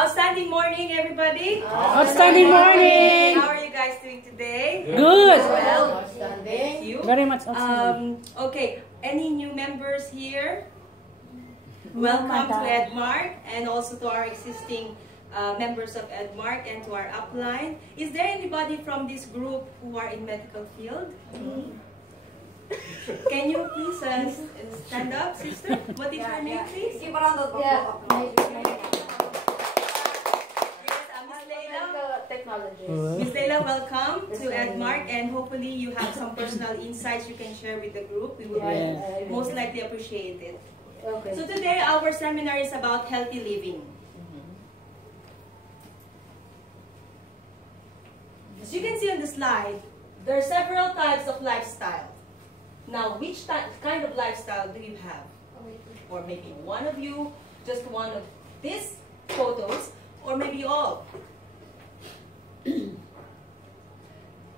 Outstanding morning, everybody. Outstanding morning. How are you guys doing today? Good. Well, Outstanding. thank you. Very much outstanding. Okay, any new members here? Welcome to Edmark, and also to our existing members of Edmark and to our upline. Is there anybody from this group who are in medical field? Can you please stand up, sister? What is your name, please? Give a round of applause. Ms. Leila, welcome to Edmark, and hopefully you have some personal insights you can share with the group. We will most likely appreciate it. Okay. So today our seminar is about healthy living. As you can see on the slide, there are several types of lifestyle. Now, which kind of lifestyle do you have? Or maybe one of you, just one of these photos, or maybe all.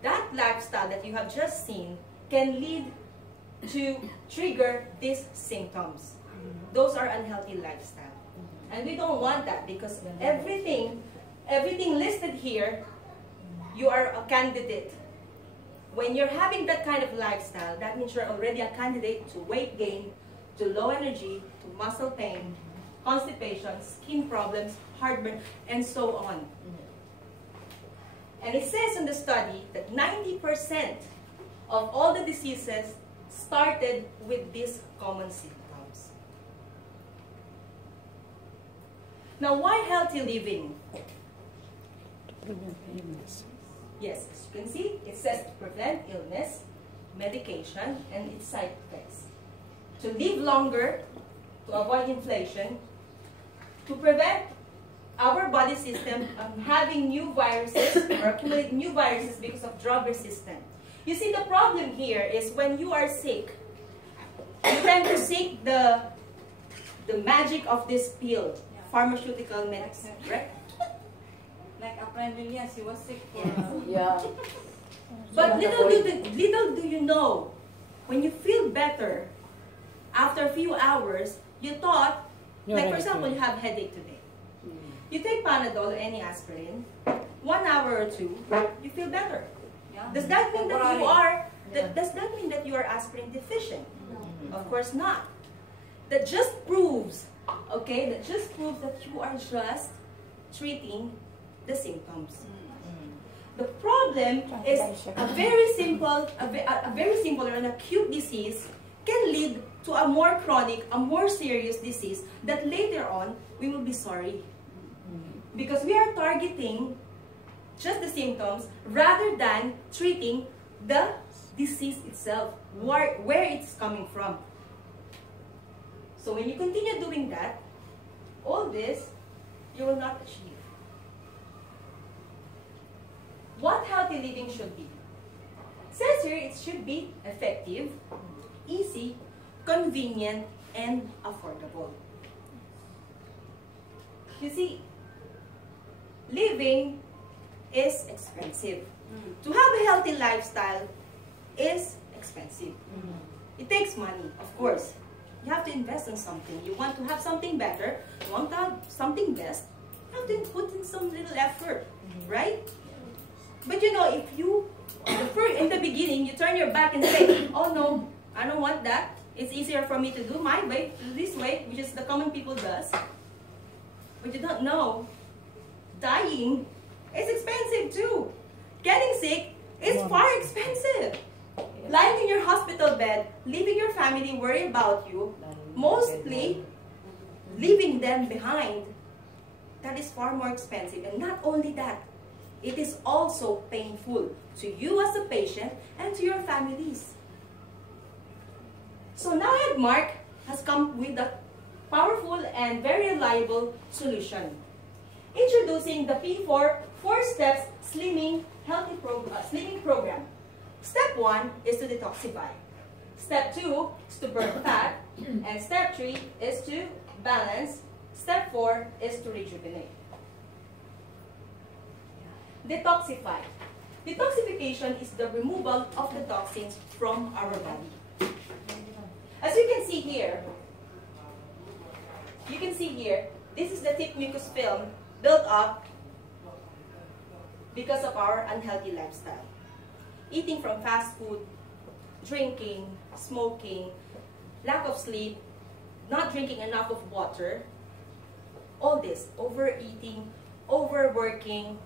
That lifestyle that you have just seen can lead to trigger these symptoms. Those are unhealthy lifestyle. And we don't want that, because everything listed here, you are a candidate. When you're having that kind of lifestyle, that means you're already a candidate to weight gain, to low energy, to muscle pain, constipation, skin problems, heartburn, and so on. And it says in the study that 90% of all the diseases started with these common symptoms. Now, why healthy living? Yes, as you can see, it says to prevent illness, medication, and its side effects. To live longer, to avoid inflation, to prevent our body system from having new viruses or accumulating new viruses because of drug resistance. You see, the problem here is when you are sick, you tend to seek the magic of this pill, pharmaceutical medicine, right? Like a friend Lilian, she was sick for But little do you know, when you feel better, after a few hours, you thought, like for example, you have headache today. You take Panadol or any aspirin, 1 hour or two, you feel better. Does that mean that you are? Does that mean that you are aspirin deficient? Of course not. That just proves, okay, that you are just treating the symptoms. The problem is a very simple or an acute disease can lead to a more chronic, a more serious disease that later on we will be sorry. Because we are targeting just the symptoms rather than treating the disease itself, where it's coming from. So when you continue doing that, all this, you will not achieve. What healthy living should be? It says here it should be effective, easy, convenient, and affordable. You see, living is expensive. To have a healthy lifestyle is expensive. It takes money, of course. You have to invest in something. You want to have something better, you want to have something best, you have to put in some little effort, right? But you know, if you, in the beginning, you turn your back and say, oh no, I don't want that. It's easier for me to do my way, to do this way, which is the common people does. But you don't know, dying is expensive too. Getting sick is far expensive. Lying in your hospital bed, leaving your family worry about you, mostly leaving them behind, that is far more expensive. And not only that, it is also painful to you as a patient and to your families. So now Edmark has come with a powerful and very reliable solution. Introducing the P4 4-steps slimming program. Step 1 is to detoxify. Step 2 is to burn fat. And step 3 is to balance. Step 4 is to rejuvenate. Detoxify. Detoxification is the removal of the toxins from our body. As you can see here, this is the thick mucus film built up because of our unhealthy lifestyle. Eating from fast food, drinking, smoking, lack of sleep, not drinking enough of water, all this, overeating, overworking,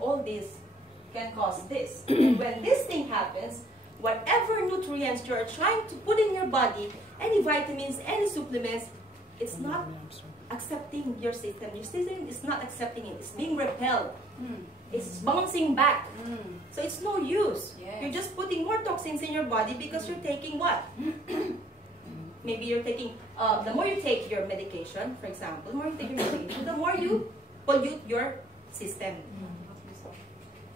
all this can cause this. And when this thing happens, whatever nutrients you're trying to put in your body, any vitamins, any supplements, it's not accepting your system. Your system is not accepting it. It's being repelled. It's bouncing back. So it's no use. Yes. You're just putting more toxins in your body because you're taking what? Maybe you're taking, the more you take your medication, for example, the more you take your medication, the more you pollute your system.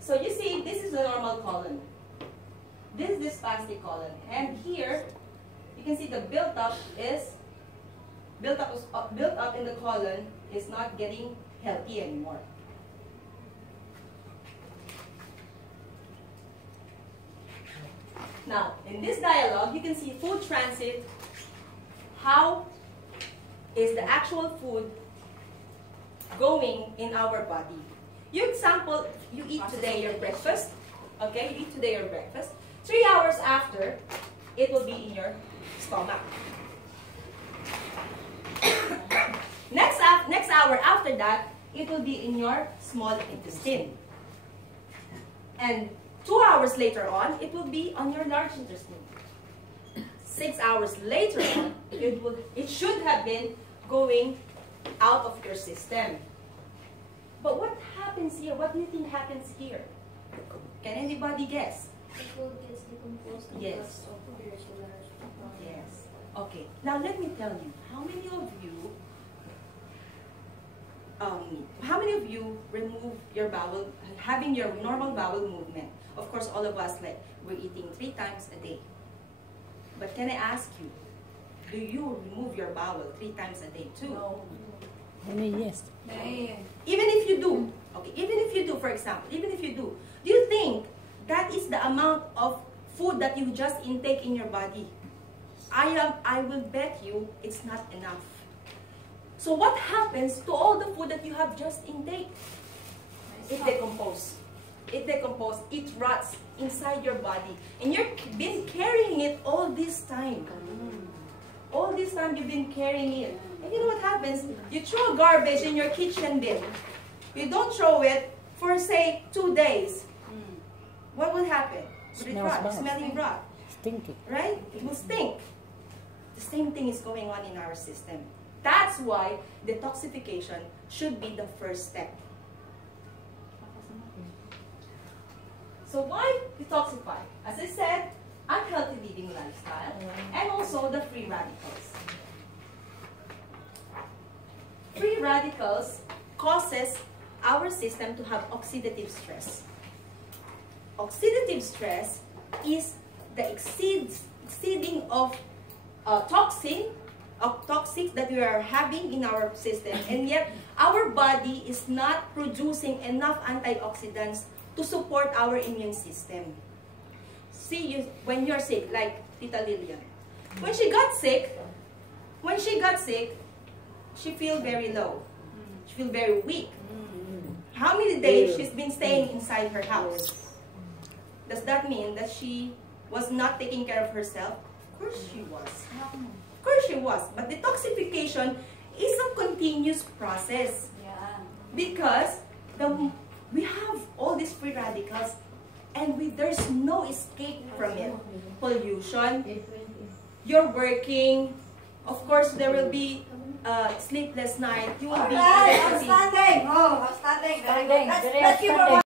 So you see, this is a normal colon. This is the spastic colon. And here, you can see the built up in the colon is not getting healthy anymore. Now, in this dialogue, you can see food transit. How is the actual food going in our body? Your example, you eat today your breakfast. Okay, you eat today your breakfast. 3 hours after, it will be in your stomach. Next hour after that, it will be in your small intestine. And 2 hours later on, it will be on your large intestine. 6 hours later on, it should have been going out of your system. But what happens here? What do you think happens here? Can anybody guess? The food gets decomposed Yes. because of your large. Yes. Okay. Now let me tell you, how many of you remove your bowel, having your normal bowel movement? Of course, all of us, like, we're eating 3 times a day. But can I ask you, do you remove your bowel 3 times a day too? No. I mean, yes. Even if you do, okay, even if you do, for example, even if you do you think that is the amount of food that you just intake in your body? I will bet you it's not enough. So what happens to all the food that you have just intake? It decomposes. It decomposes. It rots inside your body. And you've been carrying it all this time. All this time you've been carrying it. And you know what happens? You throw garbage in your kitchen bin. You don't throw it for, say, 2 days. What will happen? Will it rot? It's smelling rot. Stinky. Right? It will stink. The same thing is going on in our system. That's why detoxification should be the first step. So why detoxify? As I said, unhealthy living lifestyle and also the free radicals. Free radicals causes our system to have oxidative stress. Oxidative stress is the exceeding of toxics that we are having in our system, and yet our body is not producing enough antioxidants to support our immune system. See, when you're sick, like Tita Lillian, when she got sick, she feel very low. She feel very weak. How many days she's been staying inside her house? Does that mean that she was not taking care of herself? Of course she was. Of course she was. But detoxification is a continuous process. Yeah. Because we have all these free radicals and there's no escape from it. Pollution, you're working, of course there will be sleepless night. You will be Outstanding! Oh, outstanding! Very good. Let's give her one.